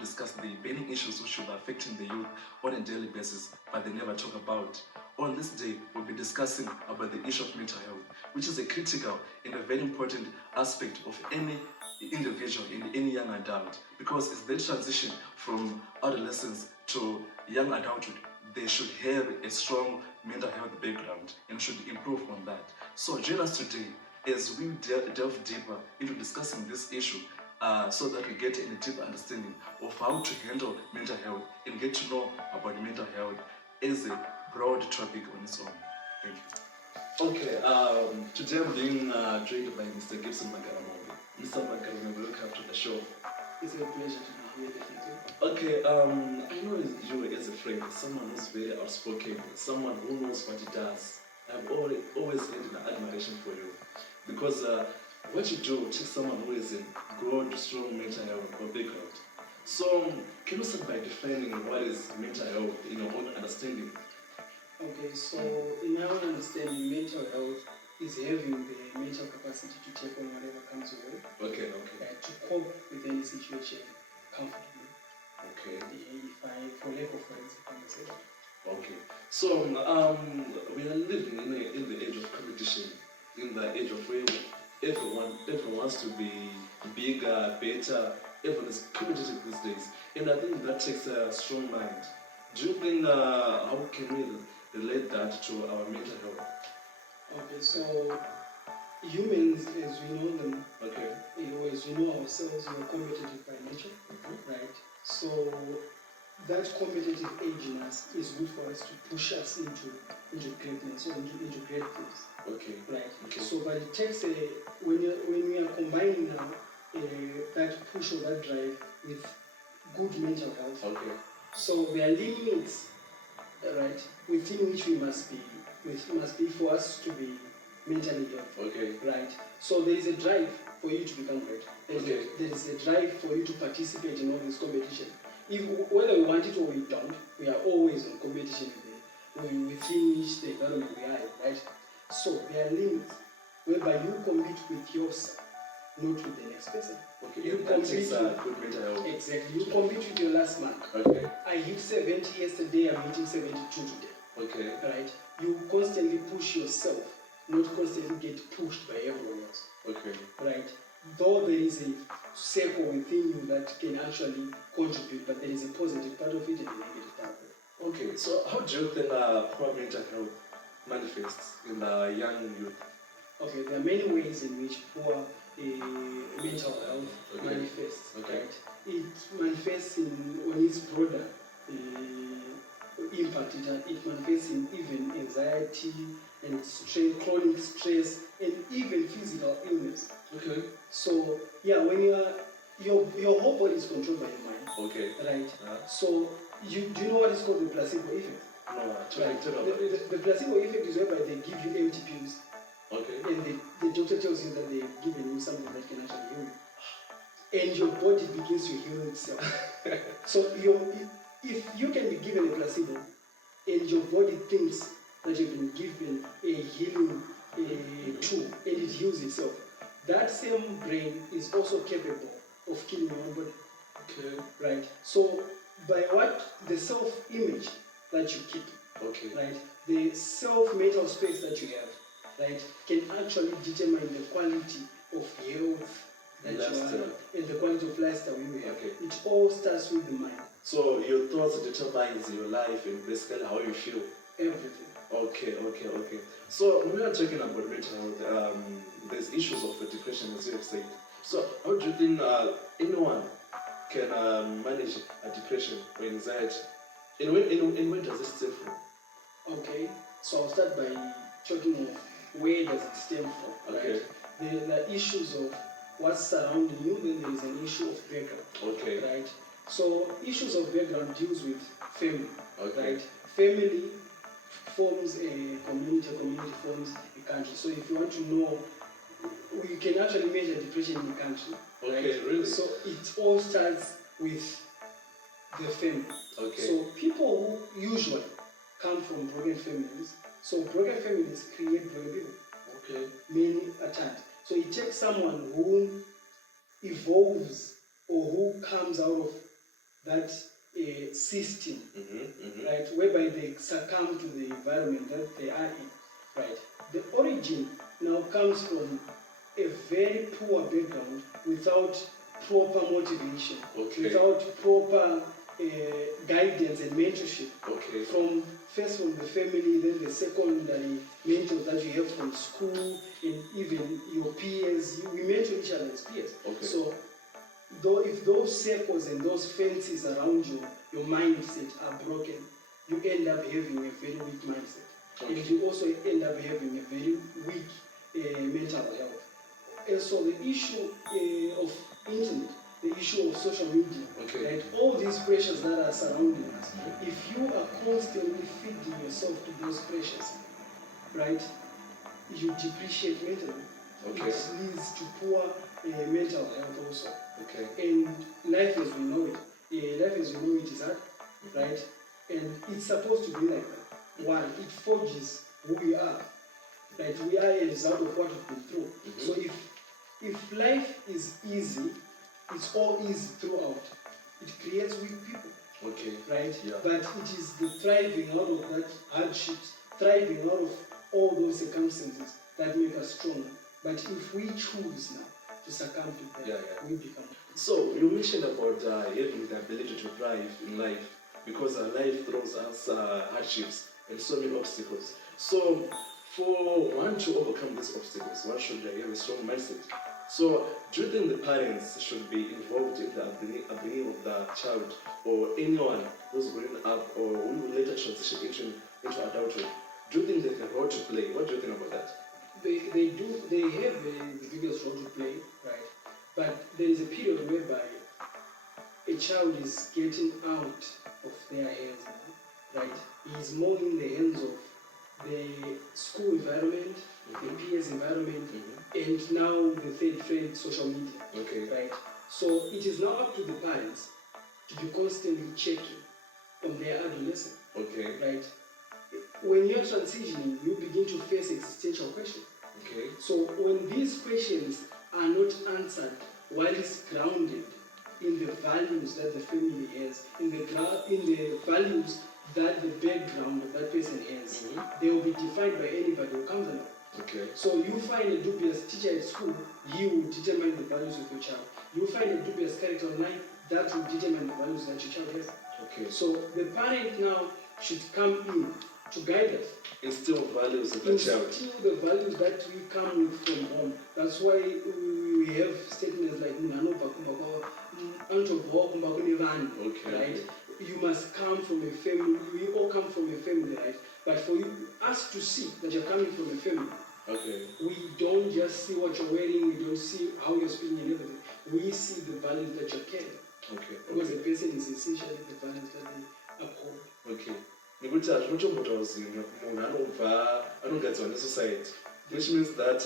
discuss the burning issues which are affecting the youth on a daily basis, but they never talk about. On this day, we'll be discussing about the issue of mental health, which is a critical and a very important aspect of any individual and any young adult, because it's the transition from adolescence to young adulthood. They should have a strong mental health background and should improve on that. So join us today as we delve deeper into discussing this issue, so that we get a deeper understanding of how to handle mental health and get to know about mental health as a broad topic on its own. Thank you. Okay, today I'm being joined by Mr. Gibson Magaramombe. Mr. Magaramombe, welcome to the show. It's a pleasure to be here, definitely. Okay, I know you as a friend, someone who's very outspoken, someone who knows what he does. I've always had an admiration for you, because what you do takes someone who is a good, strong mental health or background. So, can you start by defining what is mental health in your own understanding? Okay, so in my own understanding, mental health is having the mental capacity to take on whatever comes your way. Okay. To cope with any situation comfortably. Okay. For lack of words, I can say that. Okay. So, we are living in the age of competition, in the age of where everyone wants to be bigger, better. Everyone is competitive these days, and I think that takes a strong mind. Do you think how can we relate that to our mental health? Okay, so humans, as we know them, Okay. As we know ourselves, we are competitive by nature, right? So that competitive edge in us is good for us to push us into greatness or into great things. Okay. Right. Okay. So, but it takes when we are combining now that push or that drive with good mental health. Okay. So there are limits, right, within which we must be for us to be mentally healthy. Okay. Right. So there is a drive for you to become great. There is a drive for you to participate in all this competition. Whether we want it or we don't, we are always in competition within which the environment we are in, right? So there are limits whereby you compete with yourself, not with the next person. Okay. You compete with good mental health. Exactly. You compete with your last mark. Okay. I hit 70 yesterday, I'm hitting 72 today. Okay. Right? You constantly push yourself, not constantly get pushed by everyone else. Okay. Right? Though there is a circle within you that can actually contribute, but there is a positive part of it and a negative part of it. Okay. So how do you think poor mental health manifests in the young youth? Okay, there are many ways in which poor mental health manifests. Okay. Right? It manifests on its broader impact. It manifests in even anxiety and stress, chronic stress, and even physical illness. Okay. So yeah, when your whole body is controlled by your mind. Okay. Right. So do you know what is called the placebo effect? No, right. The placebo effect is whereby they give you empty pills. Okay. And the doctor tells you that they've given you something that can actually heal you. And your body begins to heal itself. So if you can be given a placebo and your body thinks that you've been given a healing tool and it heals itself, that same brain is also capable of killing your own body. Okay. Right? So by what the self-image that you keep, right, the self-mental space that you have, right, can actually determine the quality of health that you have and the quality of lifestyle you have. Okay. It all starts with the mind. So your thoughts determines your life and basically how you feel. Everything. Okay. So when we are talking about mental health, there's issues of depression, as you have said. So how do you think anyone can manage a depression or anxiety? And where does it stem from? Okay. So I'll start by talking of where does it stem from. Okay. Right? There are issues of what's surrounding you, then there is an issue of background. Okay. Right? So issues of background deals with family. Okay. Right? Family forms a community forms a country. So if you want to know, we can actually measure depression in the country. Okay, right? really? So it all starts with the family. Okay. So people who usually come from broken families, so broken families create broken people. Okay. Many a times. So it takes someone who evolves or who comes out of that system, right, whereby they succumb to the environment that they are in, right. The origin now comes from a very poor background without proper motivation, without proper guidance and mentorship from the family, then the secondary mentors that you have from school, and even your peers. We mentor each other as peers. So though if those circles and those fences around your mindset are broken, you end up having a very weak mindset. And you also end up having a very weak mental health. And so the issue of internet, the issue of social media, right, all these pressures that are surrounding us, if you are constantly feeding yourself to those pressures, right, you depreciate mentally. It leads to poor mental health also. And life as we know it, is hard, right? And it's supposed to be like that. One, it forges who we are. Right? We are a result of what we've been through. So if life is easy, it's all easy throughout. It creates weak people. Right? But it is the thriving out of that hardships, thriving out of all those circumstances that make us stronger. But if we choose now to succumb to that, we become. So you mentioned about having the ability to thrive in life, because life throws us hardships and so many obstacles. So for one to overcome these obstacles, one should have a strong mindset. So do you think the parents should be involved in the upbringing of the child, or anyone who's growing up or who will later transition into adulthood? Do you think they have a role to play? What do you think about that? They do. They have the biggest role to play, right? But there is a period whereby a child is getting out of their hands now, right? He is more in the hands of the school environment, the peers environment, and now the third trend, social media, right? So it is now up to the parents to be constantly checking on their adolescent, right? When you're transitioning, you begin to face existential questions. So when these questions are not answered while it's grounded in the values that the family has, in the values that the background of that person has, they will be defined by anybody who comes along. So you find a dubious teacher at school, he will determine the values of your child. You find a dubious character online, that will determine the values that your child has. So the parent now should come in to guide us. Instill values in the child. Instill the values that we come with from home. That's why we have statements like right? You must come from a family. We all come from a family, right? But for us to see that you're coming from a family, we don't just see what you're wearing, we don't see how you're speaking and everything. We see the values that you're carrying. Because a person is essentially the values that they uphold. Nekuti hazvinotombotaurwa munhu anogadzwa nesociety, which means that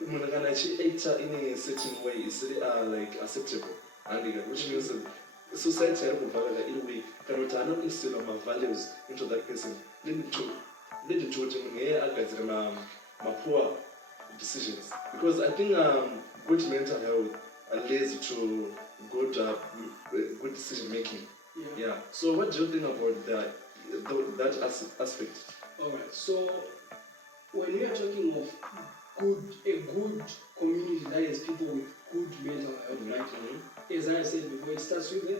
munhu kana achiacta in a certain way is like acceptable, which means society hari kubva in way kana kuti haana kuinstilla values into that person, leading to kuti munhu iyeye agadzira poor decisions. Because I think good mental health leads to good decision making. So what do you think about that aspect? Alright, so when we are talking of a good community that has people with good mental health, as I said before, it starts with the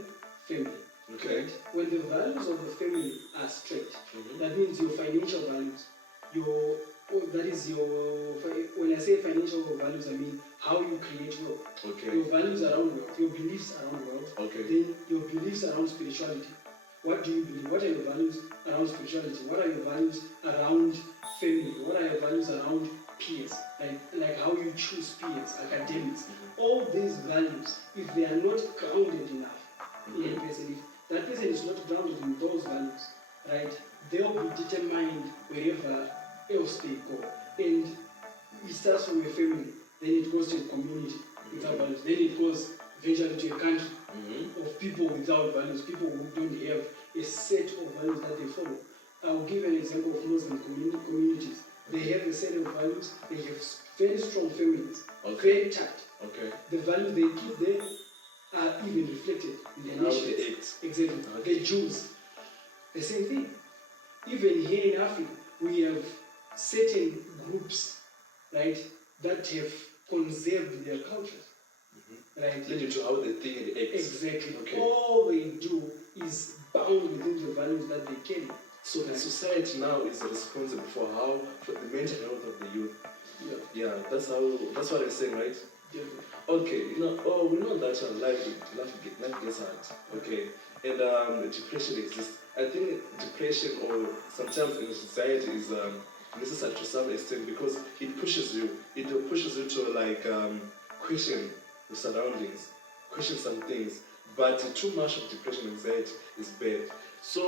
family. Right? When the values of the family are straight, that means your financial values, when I say financial values, I mean how you create wealth. Your values around wealth, your beliefs around wealth, then your beliefs around spirituality. What do you believe? What are your values around spirituality? What are your values around family? What are your values around peers? Like how you choose peers, academics. All these values, if they are not grounded enough in a person, if that person is not grounded in those values, right, they'll be determined wherever else they go. And it starts from a family, then it goes to a community without values, then it goes eventually to a country of people without values, people who don't have a set of values that they follow. I'll give an example of Muslim communities. They have a set of values, they have very strong families, very tight. The values they keep there are even reflected in the nations. Exactly. Okay. The Jews, the same thing. Even here in Africa, we have certain groups, right, that have conserved their cultures, right? Leading to how they think and act. Exactly. Okay. All they do is bound within the values that they carry. So the society now is responsible for the mental health of the youth. Yeah. Yeah, that's what I'm saying, right? Definitely. Okay, we know that life gets hard. Okay, and depression exists. I think depression, or sometimes in society, is necessary to some extent because it pushes you. It pushes you to question the surroundings, question some things. But too much of depression and anxiety is bad. So,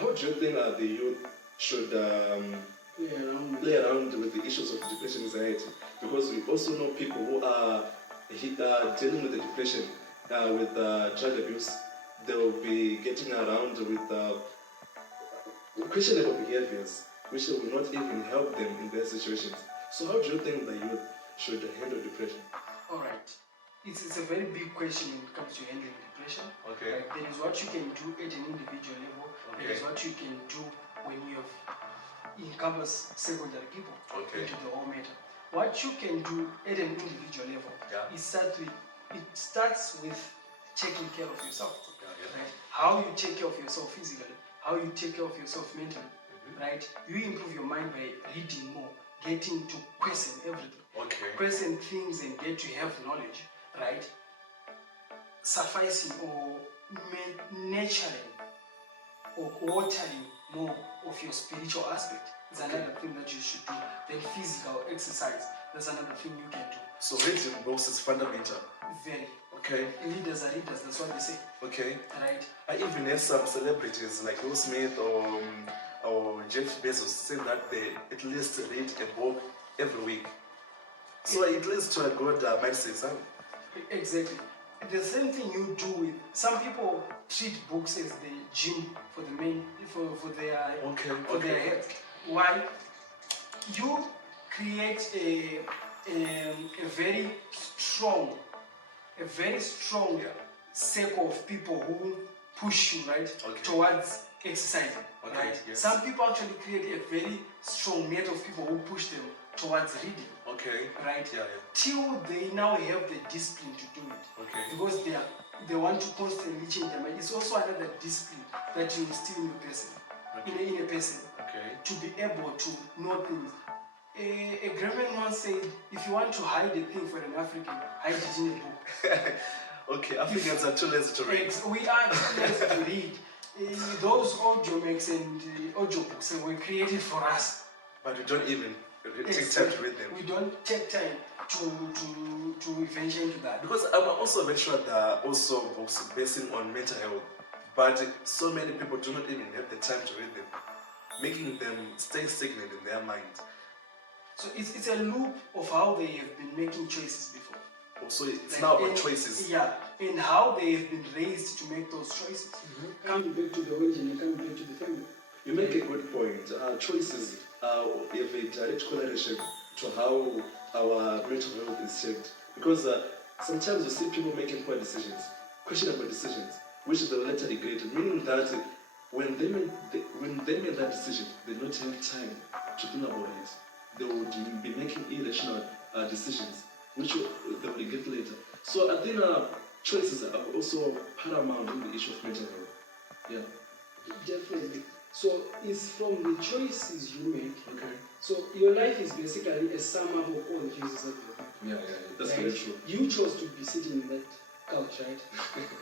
how do you think the youth should play around with the issues of depression and anxiety? Because we also know people who are dealing with the depression, with drug abuse. They will be getting around with questionable behaviors, which will not even help them in their situations. So, how do you think the youth should handle depression? All right. It's a very big question when it comes to handling depression. Okay. Right? There is what you can do at an individual level. Okay. There is what you can do when you have encompass secondary people Okay. into the whole matter. What you can do at an individual level is it starts with taking care of yourself. Right? How you take care of yourself physically, how you take care of yourself mentally. Right? You improve your mind by reading more, getting to question everything. Okay. Question things and get to have knowledge, right? Sufficing or nurturing or watering more of your spiritual aspect is another thing that you should do. Then physical exercise, that's another thing you can do. So reading books is fundamental. Very. Okay. Leaders are readers, that's what they say. Okay. Right? I even have some celebrities like Will Smith or Jeff Bezos say that they at least read a book every week. So it leads to a good mindset, huh? Exactly. The same thing you do with some people treat books as the gym for the main for their health. Why? You create a very strong circle of people who push you towards exercising. Right? Yes. Some people actually create a very strong net of people who push them towards reading. Okay. Right? Yeah. Till they now have the discipline to do it. Okay. Because they want to constantly change their mind. It's also another discipline that you instill in a person. Okay. In a person. Okay. To be able to know things. A grandman once said, if you want to hide a thing for an African, hide it in a book. Okay, Africans are too lazy to read. We are too lazy to read. Those audio mix and audio books were created for us. But we don't even take time to read them. We don't take time to venture into that. Because I'm also very sure there are also books basing on mental health, but so many people do not even have the time to read them, making them stay stagnant in their mind. So it's a loop of how they have been making choices before. So it's now about choices. Yeah, and how they have been raised to make those choices. Coming back to the origin and coming back to the family. You make a good point. Choices have a direct correlation to how our mental health is shaped. Because sometimes you see people making poor decisions, questionable decisions, which they will later regret, meaning that when they made that decision, they don't have time to think about it. They would be making irrational decisions, which they will regret later. So I think choices are also paramount in the issue of mental health. Yeah. Definitely. So it's from the choices you make. Okay. So your life is basically a sum up of all the choices that you make. Yeah, that's very true. You chose to be sitting in that couch, right?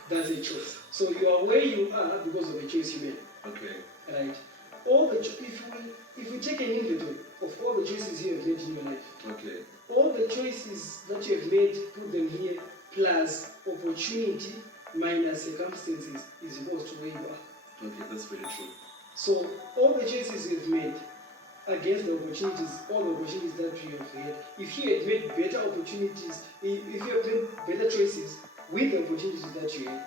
That's a choice. So you are where you are because of the choice you made. Okay. Right? If we take an inventory of all the choices you have made in your life, okay, all the choices that you have made, put them here, plus opportunity minus circumstances is equals to where you are. Okay, that's very true. So all the choices you've made against the opportunities, all the opportunities that you have had, if you had made better opportunities, if you have made better choices with the opportunities that you had,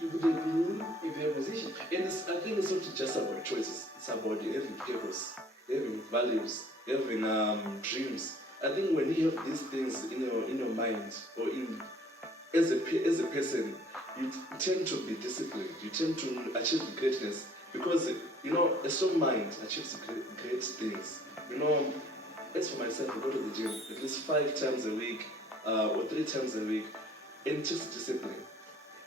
you would have been in a better position. And I think it's not just about choices, it's about having purpose, having values, having dreams. I think when you have these things in your mind or in as a person, you tend to be disciplined. You tend to achieve greatness because a strong mind achieves great things. As for myself, I go to the gym at least 5 times a week or 3 times a week, and it takes discipline.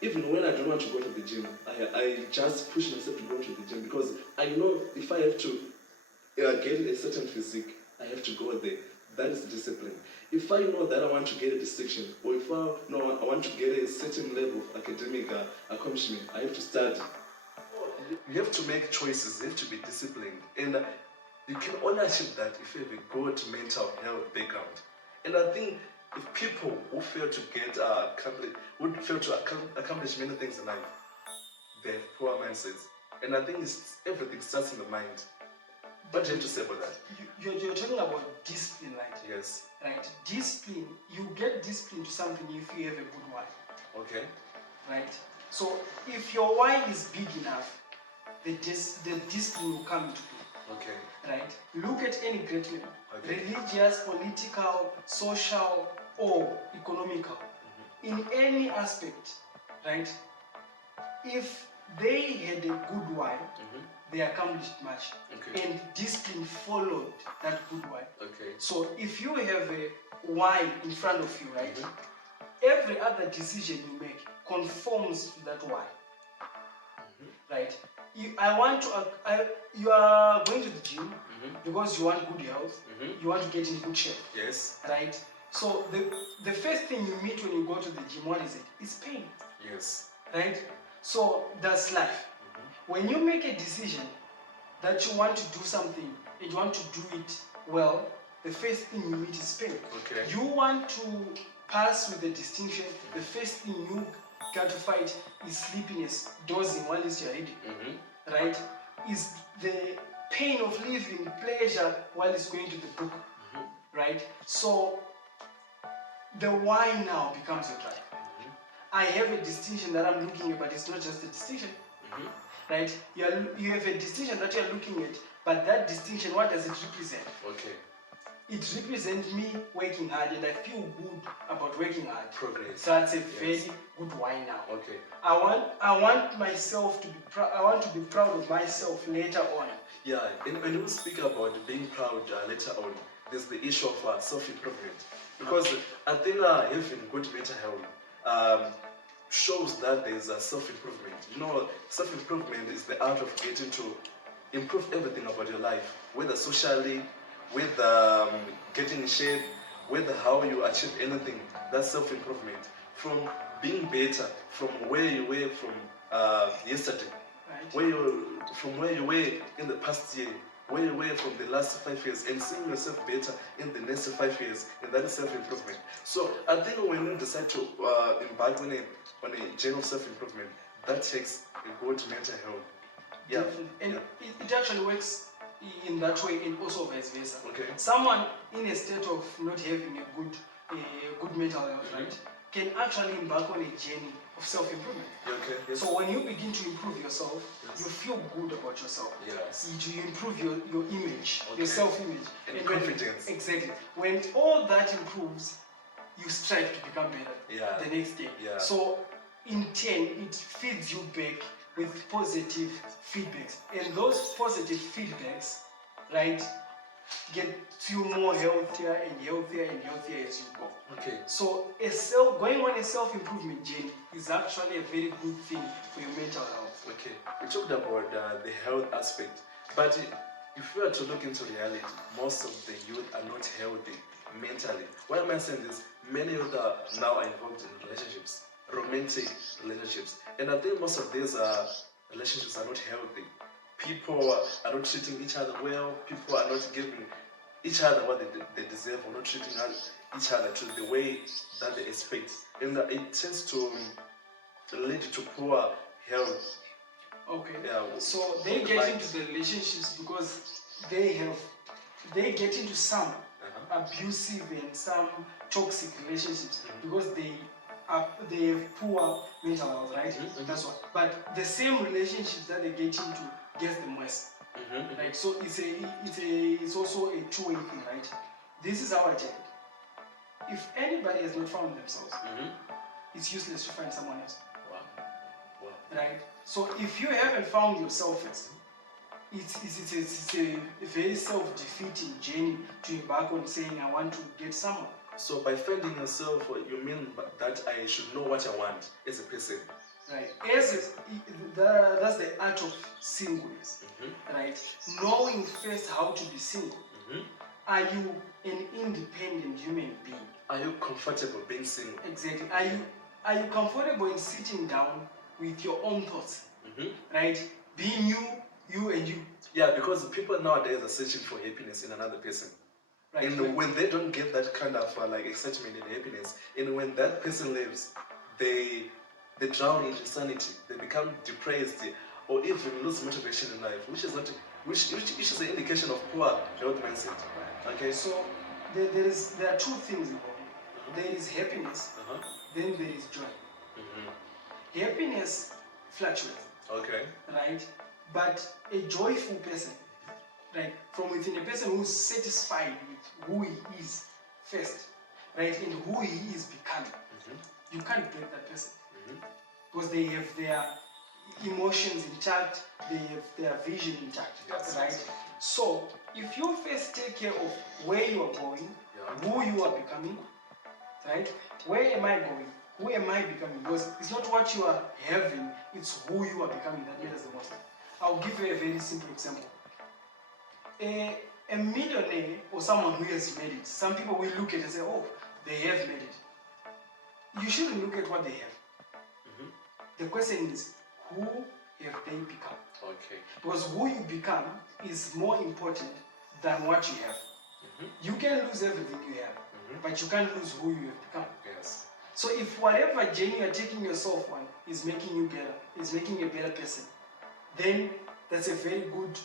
Even when I don't want to go to the gym, I just push myself to go to the gym because I know if I have to get a certain physique, I have to go there. That is discipline. If I know that I want to get a distinction, or if I know I want to get a certain level of academic accomplishment, I have to study. You have to make choices. You have to be disciplined, and you can only achieve that if you have a good mental health background. And I think if people who fail to accomplish many things in life, they have poor mindsets. And I think everything starts in the mind. What do you have to say about that? You're talking about discipline, right? Yes. Right. Discipline, you get discipline to something if you have a good why. Okay. Right. So if your why is big enough, the discipline will come into play. Okay. Right. Look at any great man, Okay. religious, political, social, or economical. In any aspect, right? If they had a good why, they accomplished much. Okay. And discipline followed that good why. Okay. So if you have a why in front of you, right? Every other decision you make conforms to that why. Right? You are going to the gym because you want good health. You want to get in good shape. Yes. Right? So the first thing you meet when you go to the gym, what is it? It's pain. Yes. Right? So that's life. When you make a decision that you want to do something and you want to do it well, the first thing you meet is pain. Okay. You want to pass with a distinction, the first thing you got to fight is sleepiness, dozing while you're reading. Right? Is the pain of living, pleasure while it's going to the book. Right? So the why now becomes your drive. I have a distinction that I'm looking at, but it's not just a distinction. Right? You have a distinction that you're looking at, but that distinction, what does it represent? Okay. It represents me working hard, and I feel good about working hard. Progress. That's a very good why now. Okay. I want myself to be proud. I want to be proud of myself later on. Yeah, and when we speak about being proud later on, there's the issue of self-improvement. Because I think having good mental health shows that there's a self-improvement. Self-improvement is the art of getting to improve everything about your life, whether socially, whether getting in shape, whether how you achieve anything. That's self-improvement. From being better from where you were from yesterday, Right. from where you were in the past year, where you were from the last 5 years, and seeing yourself better in the next 5 years, and that is self-improvement. So I think when you decide to embark on a journey of self-improvement, that takes a good mental health. Yeah. And it actually works in that way, and also vice versa. Okay. Someone in a state of not having a good mental health, right, can actually embark on a journey of self-improvement. Okay. Yes. So when you begin to improve yourself, yes. you feel good about yourself. Yes. You improve your image, okay. your self-image. And confidence. Exactly. When all that improves, you strive to become better the next day. Yeah. So in turn, it feeds you back with positive feedbacks. And those positive feedbacks, right, get you more healthier and healthier and healthier as you go. Okay. So going on a self-improvement journey is actually a very good thing for your mental health. Okay. We talked about the health aspect, but if you were to look into reality, most of the youth are not healthy mentally. Why am I saying this? Many youth are now involved in relationships, romantic relationships, and I think most of these relationships are not healthy. People are not treating each other well. People are not giving each other what they deserve, or not treating each other to the way that they expect, and it tends to lead to poor health. Okay. Yeah. So they get into the relationships because they get into some abusive and some toxic relationships because they have poor mental health, right? That's what. But the same relationships that they get into gets them worse. Right? So it's also a two-way thing, right? This is how I check it. If anybody has not found themselves, it's useless to find someone else. Wow. Wow. Right? So if you haven't found yourself first, it's a very self-defeating journey to embark on saying I want to get someone. So by finding yourself, you mean that I should know what I want as a person? Right. That's the art of singleness. Right? Knowing first how to be single. Are you an independent human being? Are you comfortable being single? Exactly. Are you comfortable in sitting down with your own thoughts? Right? Being you and you. Yeah, because people nowadays are searching for happiness in another person. Right. And when they don't get that kind of like excitement and happiness, and when that person leaves, they drown in insanity. They become depressed, or even lose motivation in life, which is not which is an indication of poor health mindset. Right. Okay. So there are two things involved. There is happiness, then there is joy. Happiness fluctuates. Okay. Right? But a joyful person, right, from within a person who's satisfied with who he is first, right, and who he is becoming, you can't break that person. Because they have their emotions intact, they have their vision intact, right? So if you first take care of where you are going, who you are becoming, right? Where am I going? Who am I becoming? Because it's not what you are having, it's who you are becoming that matters the most. I'll give you a very simple example. A millionaire or someone who has made it, some people will look at it and say, oh, they have made it. You shouldn't look at what they have. The question is, who have they become? Okay. Because who you become is more important than what you have. You can lose everything you have, but you can't lose who you have become. Yes. So if whatever journey you're taking yourself on is making you better, is making you a better person, then that's a very good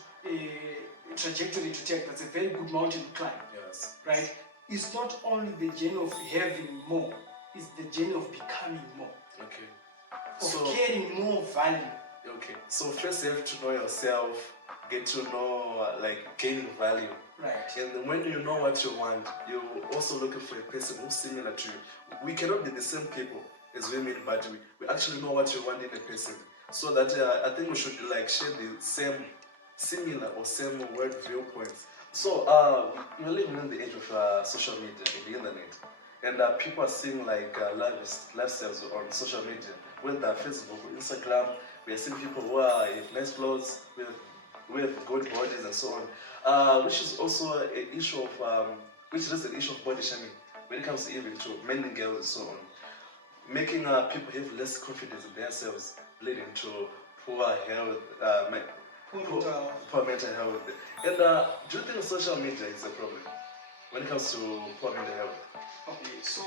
trajectory to take. That's a very good mountain to climb. Yes. Right? It's not only the journey of having more, it's the journey of becoming more. Okay. Of carrying more value. Okay. So first you have to know yourself, get to know gaining value. Right. And when you know what you want, you're also looking for a person who's similar to you. We cannot be the same people as women, but we actually know what you want in a person. So that I think we should share the same, similar or same word viewpoints. So we're living in the age of social media and the internet, and people are seeing lifestyles on social media, whether Facebook or Instagram. We are seeing people who have nice clothes, we have good bodies and so on, which is also an issue of which is an issue of body shaming when it comes even to men and girls and so on, making people have less confidence in themselves, leading to poor health, poor mental health. And do you think social media is a problem when it comes to poor mental health? Okay, so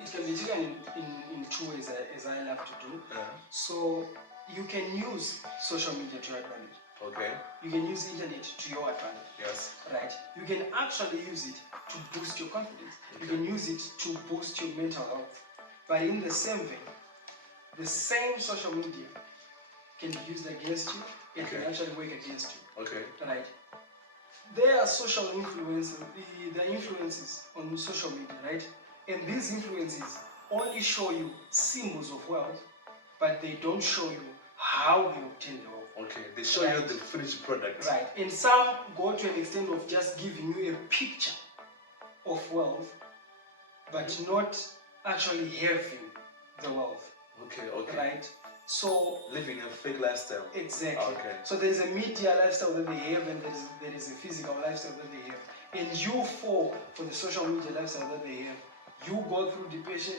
it can be taken in two ways, as I love to do. So you can use social media to your advantage. Okay. You can use internet to your advantage. Yes. Right. You can actually use it to boost your confidence. Okay. You can use it to boost your mental health. But in the same vein, the same social media can be used against you. It can actually work against you. Okay. Right. There are social influences, the influences on social media, right? And these influences only show you symbols of wealth, but they don't show you how you obtain the wealth. Okay, they show you the finished product. Right. And some go to an extent of just giving you a picture of wealth, but not actually having the wealth. Okay, okay. Right? So living a fake lifestyle. Exactly. Okay. So there's a media lifestyle that they have, and there is a physical lifestyle that they have. And you fall for the social media lifestyle that they have. You go through depression,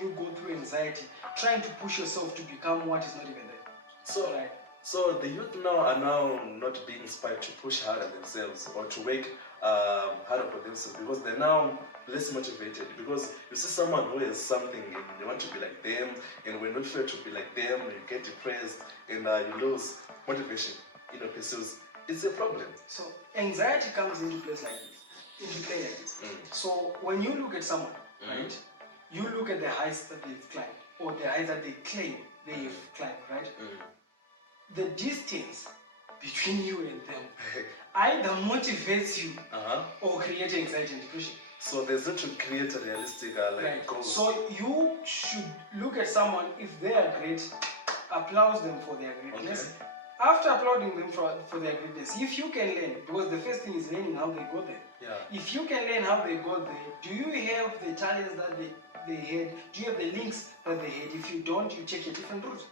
you go through anxiety, trying to push yourself to become what is not even there. So, right. So the youth now are not being inspired to push harder themselves or to work harder for themselves, because they're now less motivated. Because you see someone who has something and you want to be like them, and when not fair to be like them, you get depressed and you lose motivation in your pursuits. It's a problem. So anxiety comes into play like this. So when you look at someone, right, you look at the heights that they've climbed, or the heights that they claim they've climbed, right? The distance between you and them either motivates you or creates anxiety and depression. So there's not to create a realistic Right. goals. So you should look at someone, if they are great, applaud them for their greatness. Okay. After applauding them for their greatness, if you can learn, because the first thing is learning how they got there. Yeah. If you can learn how they got there, do you have the talents that they had? Do you have the links that they had? If you don't, you check a different route.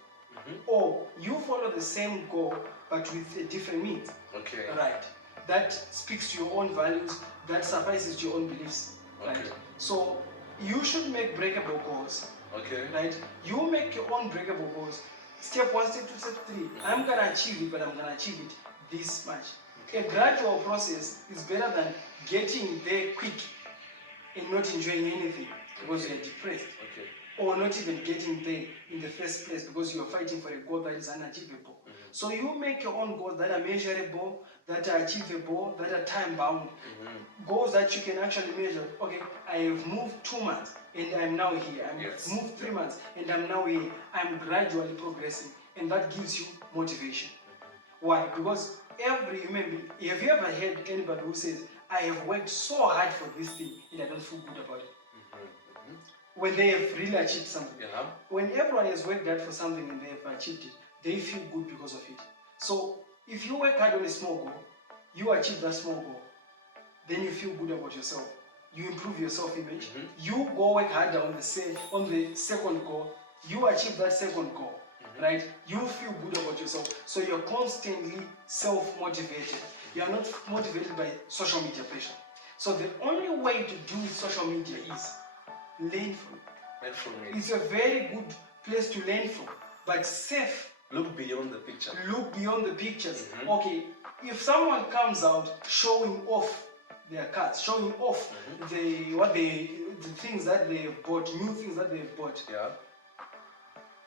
Or you follow the same goal but with a different means. Okay. Right. That speaks to your own values, that suffices to your own beliefs. Right. Okay. So you should make breakable goals. Okay. Right? You make your own breakable goals. Step 1, step 2, step 3. I'm gonna achieve it, but I'm gonna achieve it this much. A gradual process is better than getting there quick and not enjoying anything because you're depressed. Okay. Or not even getting there in the first place because you're fighting for a goal that is unachievable. So you make your own goals that are measurable, that are achievable, that are time-bound. Goals that you can actually measure. Okay, I have moved 2 months and I'm now here. I've moved 3 months and I'm now here. I'm gradually progressing, and that gives you motivation. Why? Because every human being, have you ever heard anybody who says, I have worked so hard for this thing and I don't feel good about it? When they have really achieved something. Yeah. When everyone has worked hard for something and they have achieved it, they feel good because of it. So if you work hard on a small goal, you achieve that small goal, then you feel good about yourself. You improve your self-image. You go work harder on the second goal, you achieve that second goal. Right? You feel good about yourself. So you're constantly self-motivated. You are not motivated by social media pressure. So the only way to do with social media is learn from it. Learn from it. It's a very good place to learn from, but safe. Look beyond the picture. Look beyond the pictures. Okay, if someone comes out showing off their cars, showing off the things that they've bought, new things that they've bought, Yeah.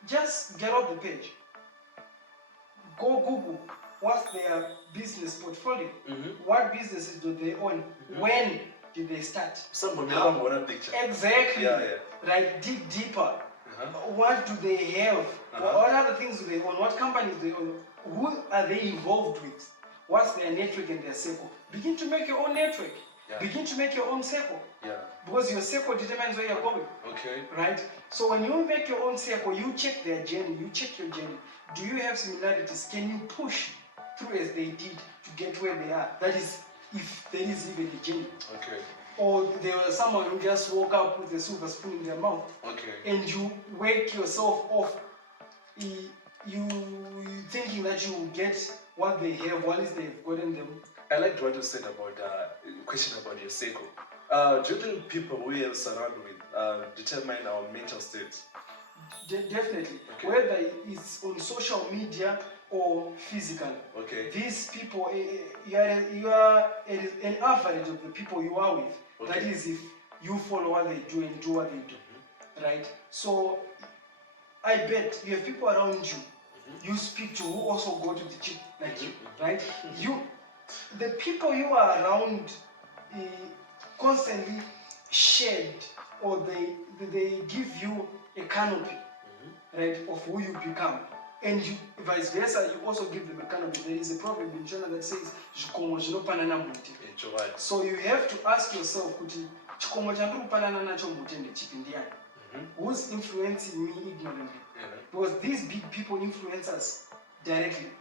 just get off the page. Go Google what's their business portfolio. What businesses do they own? When did they start? Somebody want a picture. Exactly. Yeah. Right, dig deeper. What do they have? What other things do they own? What companies do they own? Who are they involved with? What's their network and their circle? Begin to make your own network. Yeah. Begin to make your own circle. Yeah. Because your circle determines where you're going. Okay. Right? So when you make your own circle, you check their journey, you check your journey. Do you have similarities? Can you push through as they did to get where they are? That is, if there is even a journey. Okay. Or there was someone who just woke up with a silver spoon in their mouth. Okay. And you wake yourself off, you thinking that you will get what they have once they've gotten them. I liked what you said about question about your circle. Do you think people we are surrounded with determine our mental state? Definitely. Okay. Whether it's on social media or physical. Okay. These people, you are an average of the people you are with. Okay. That is, if you follow what they do and do what they do. Right? So, I bet you have people around you you speak to who also go to the gym like you. Right? The people you are around constantly shed, or they give you a canopy, right, of who you become. And you, vice versa, you also give them a canopy. There is a proverb in China that says, "Chikomo chinopanana muti." So you have to ask yourself, "Chikomo chandinopanana nacho muti ndechipi ndiani?" Who's influencing me ignorantly? Because these big people influence us directly.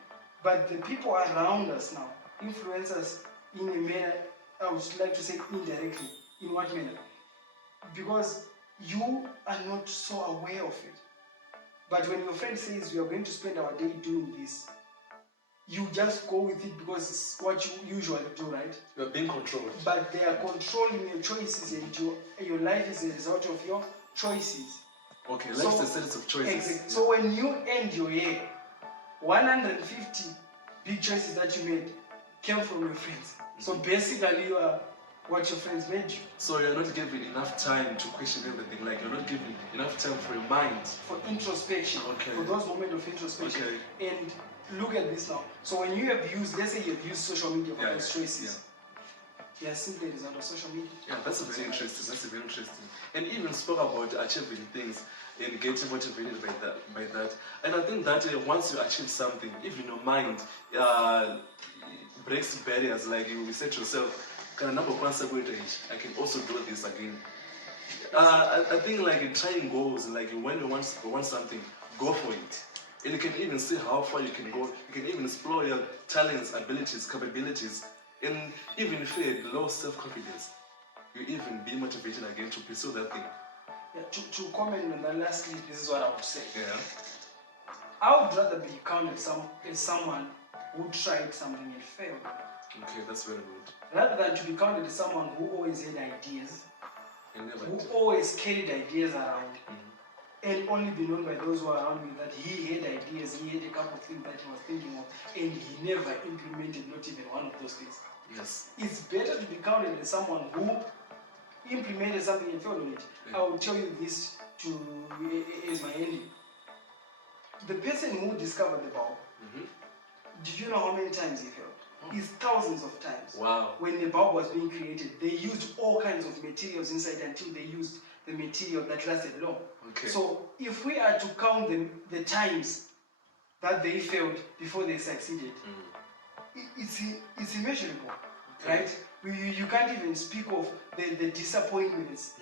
But the people around us now influence us in a manner, I would like to say indirectly. In what manner? Because you are not so aware of it. But when your friend says we are going to spend our day doing this, you just go with it because it's what you usually do, right? You are being controlled. But they are controlling your choices, and your life is a result of your choices. Okay, life is a series of choices. Exactly. So when you end your year, 150 big choices that you made came from your friends. So basically you are what your friends made you. So you're not given enough time to question everything. Like you're not given enough time for your mind. For introspection. Okay. For those moments of introspection. Okay. And look at this now. So when you have used, let's say you've used social media for those choices. They are simply a result of social media. Yeah, that's very interesting. That's very interesting. And even spoke about achieving things and getting motivated by that. And I think that once you achieve something, even your mind breaks barriers. Like you set yourself, I can also do this again. I think like trying goals, like when you want something, go for it. And you can even see how far you can go. You can even explore your talents, abilities, capabilities, and even if you had low self-confidence, you even be motivated again to pursue that thing. Yeah, to comment on that lastly, this is what I would say. Yeah. I would rather be counted as someone who tried something and failed. Okay, that's very good. Rather than to be counted as someone who always had ideas, who did. always carried ideas around, Mm-hmm. and only be known by those who are around me that he had ideas, he had a couple of things that he was thinking of, and he never implemented not even one of those things. Yes. It's better to be counted as someone who implemented something and failed on it. Yeah. I will tell you this as my ending. The person who discovered the bulb, do you know how many times he failed? It's thousands of times. Wow. When the bulb was being created, they used all kinds of materials inside until they used the material that lasted long. Okay. So if we are to count the times that they failed before they succeeded, it's immeasurable, right? You can't even speak of the disappointments.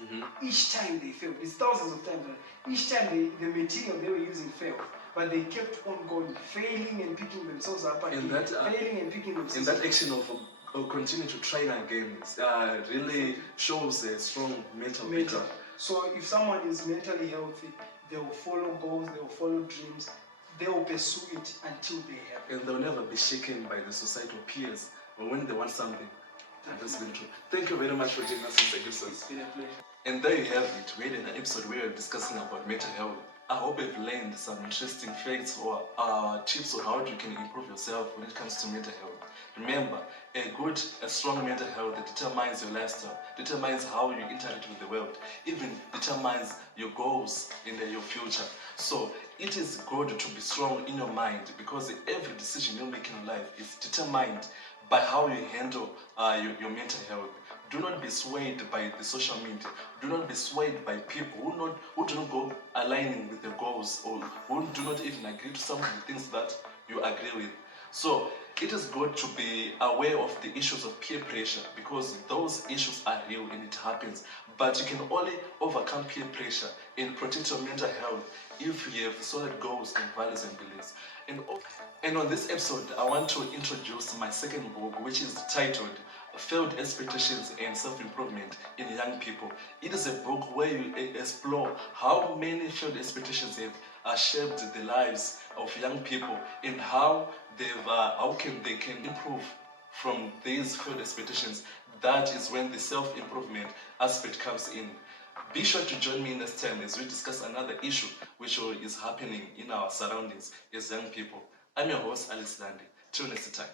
Each time they failed, it's thousands of times. Each time the material they were using failed, but they kept on going, failing and picking themselves up again, failing and picking themselves up. And that action of continue to try again really shows a strong mental background. So if someone is mentally healthy, they will follow goals, they will follow dreams, they will pursue it until they have it. And they'll never be shaken by the societal peers or when they want something. That's been true. Thank you very much for joining us, Mr. Gibson. It's been a pleasure. And there you have it. We had an episode where we were discussing about mental health. I hope you've learned some interesting facts or tips on how you can improve yourself when it comes to mental health. Remember, a strong mental health determines your lifestyle, determines how you interact with the world, even determines your goals in your future. So it is good to be strong in your mind because every decision you make in life is determined by how you handle your mental health. Do not be swayed by the social media. Do not be swayed by people who do not go aligning with your goals or who do not even agree to some of the things that you agree with. So it is good to be aware of the issues of peer pressure because those issues are real and it happens. But you can only overcome peer pressure and protect your mental health if you have solid goals and values and beliefs. And on this episode, I want to introduce my second book, which is titled Failed Expectations and Self-Improvement in Young People. It is a book where you explore how many failed expectations have shaped the lives of young people and how they can improve from these failed expectations. That is when the self-improvement aspect comes in. Be sure to join me next time as we discuss another issue which is happening in our surroundings as young people. I'm your host, Alex Dande. Till next time.